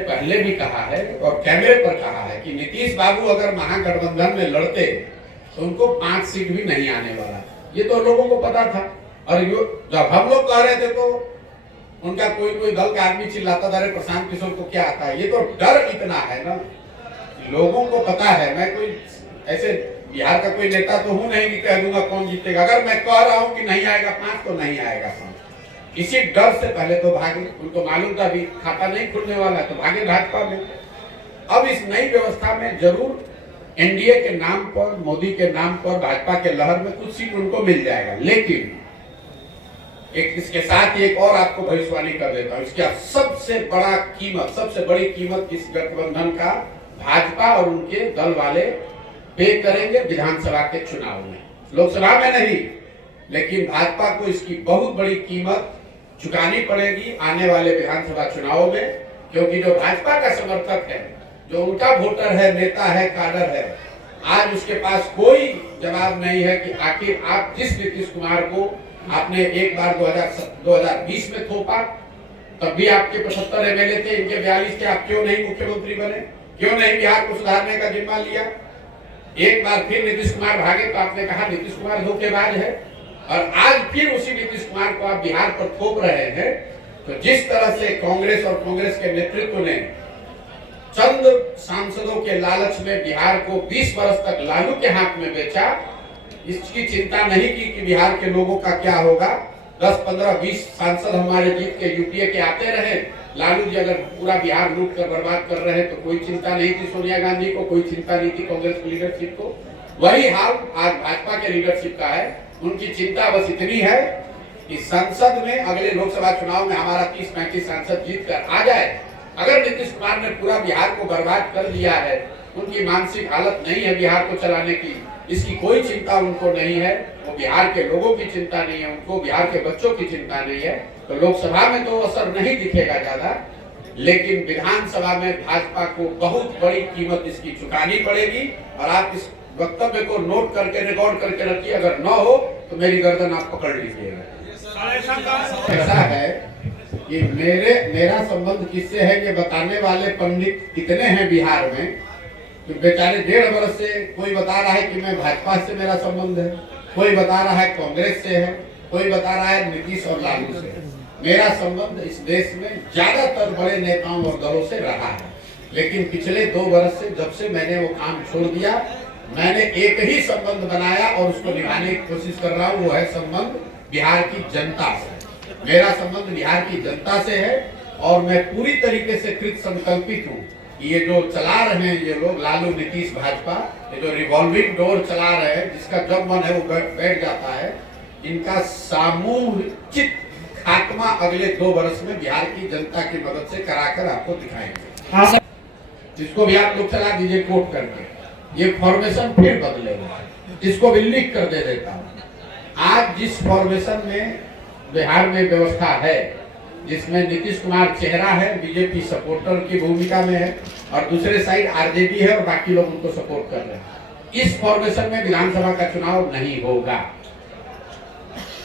पहले भी कहा है और कैमरे पर कहा है कि नीतीश बाबू अगर महागठबंधन में लड़ते तो उनको 5 सीट भी नहीं आने वाला। ये तो लोगों को पता था। और जब हम लोग कह रहे थे तो उनका कोई दल का आदमी चिल्लाता था, अरे प्रशांत किशोर को क्या आता है। ये तो डर इतना है ना, लोगों को पता है। मैं कोई ऐसे बिहार का कोई नेता तो हूं नहीं कि कह दूंगा कौन जीतेगा। अगर मैं कह रहा हूं कि नहीं आएगा 5 तो नहीं आएगा 5। इसी डर से पहले तो भागे, उनको मालूम था भी खाता नहीं खुलने वाला, तो भागे भाजपा में। अब इस नई व्यवस्था में जरूर एनडीए के नाम पर, मोदी के नाम पर भाजपा के लहर में कुछ सीट उनको मिल जाएगा। लेकिन एक इसके साथ ही एक और आपको भविष्यवाणी कर देता हूं, इसका सबसे बड़ी कीमत इस गठबंधन का भाजपा और उनके दल वाले पे करेंगे विधानसभा के चुनाव में। लोकसभा में नहीं, लेकिन भाजपा को इसकी बहुत बड़ी कीमत चुकानी पड़ेगी आने वाले विधानसभा चुनाव में। क्योंकि जो भाजपा का समर्थक है, जो उनका वोटर है, नेता है, काडर है, आज उसके पास कोई जवाब नहीं है कि आखिर आप जिस नीतीश कुमार को आपने एक बार 2020 में थोपा, तब भी आपके 75 एमएलए थे, इनके 42 थे, आप क्यों नहीं मुख्यमंत्री बने? क्यों नहीं बिहार को सुधारने का जिम्मा लिया? एक बार फिर नीतीश कुमार भागे तो आपने कहा नीतीश कुमार धोखेबाज है, और आज फिर उसी नीतीश कुमार को आप बिहार पर थोप रहे हैं। तो जिस तरह से कांग्रेस और कांग्रेस के नेतृत्व ने चंद सांसदों के लालच में बिहार को 20 वर्ष तक लालू के हाथ में बेचा, इसकी चिंता नहीं की कि बिहार के लोगों का क्या होगा। 10, 15, 20 सांसद हमारे जीत के यूपीए के आते रहे, लालू जी अगर पूरा बिहार लूट कर बर्बाद कर रहे हैं तो कोई चिंता नहीं थी सोनिया गांधी को, कोई चिंता नहीं थी कांग्रेस की लीडरशिप को। वही हाल आज भाजपा के लीडरशिप का है। उनकी चिंता बस इतनी है कि संसद में अगले लोकसभा चुनाव में हमारा 30-35 सांसद जीत कर आ जाए। अगर नीतीश कुमार ने पूरा बिहार को बर्बाद कर दिया है, उनकी मानसिक हालत नहीं है बिहार को चलाने की, इसकी कोई चिंता उनको नहीं है। वो बिहार के लोगों की चिंता नहीं है, उनको बिहार के बच्चों की चिंता नहीं है। तो लोकसभा में तो असर नहीं दिखेगा ज्यादा, लेकिन विधानसभा में भाजपा को बहुत बड़ी कीमत इसकी चुकानी पड़ेगी। और आप इस वक्तव्य को नोट करके, रिकॉर्ड करके रखिए। अगर न हो तो मेरी गर्दन आप पकड़ लीजिएगा। ऐसा है कि मेरा संबंध किससे है, ये बताने वाले पंडित कितने हैं बिहार में। तो बेचारे 1.5 वर्ष से कोई बता रहा है कि मैं भाजपा से मेरा संबंध है, कोई बता रहा है कांग्रेस से है, कोई बता रहा है नीतीश और लालू से। मेरा संबंध इस देश में ज्यादातर बड़े नेताओं और दलों से रहा है। लेकिन पिछले 2 वर्ष से जब से मैंने वो काम छोड़ दिया, मैंने एक ही संबंध बनाया और उसको निभाने की कोशिश कर रहा हूँ। वो है संबंध बिहार की जनता से। मेरा संबंध बिहार की जनता से है और मैं पूरी तरीके से कृत संकल्पित हूँ। ये जो चला रहे हैं ये लोग, लालू, नीतीश, भाजपा, ये जो रिवॉल्विंग डोर चला रहे हैं, जिसका जब मन है वो बैठ जाता है, इनका सामूहिक खात्मा अगले 2 वर्ष में बिहार की जनता की मदद से कराकर आपको दिखाएंगे। जिसको भी आप लोग चला दीजिए कोट करके, ये फॉर्मेशन फिर बदलेगा। इसको भी लिख कर दे देता हूँ। आज जिस फॉर्मेशन में बिहार में व्यवस्था है, जिसमें नीतीश कुमार चेहरा है, बीजेपी सपोर्टर की भूमिका में है, और दूसरे साइड आरजेडी है और बाकी लोग उनको सपोर्ट कर रहे हैं, इस फॉर्मेशन में विधानसभा का चुनाव नहीं होगा।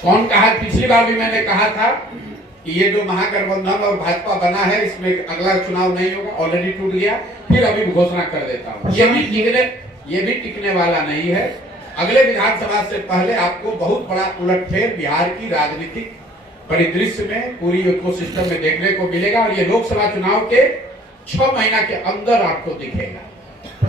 कौन कहा? पिछली बार भी मैंने कहा था कि ये जो महागठबंधन और भाजपा बना है, इसमें अगला चुनाव नहीं होगा, ऑलरेडी टूट गया। फिर अभी घोषणा कर देता हूँ, ये भी टिकने वाला नहीं है। अगले विधानसभा से पहले आपको बहुत बड़ा उलटफेर बिहार की राजनीतिक परिदृश्य में, पूरी इकोसिस्टम में देखने को मिलेगा। और ये लोकसभा चुनाव के 6 महीना के अंदर आपको दिखेगा।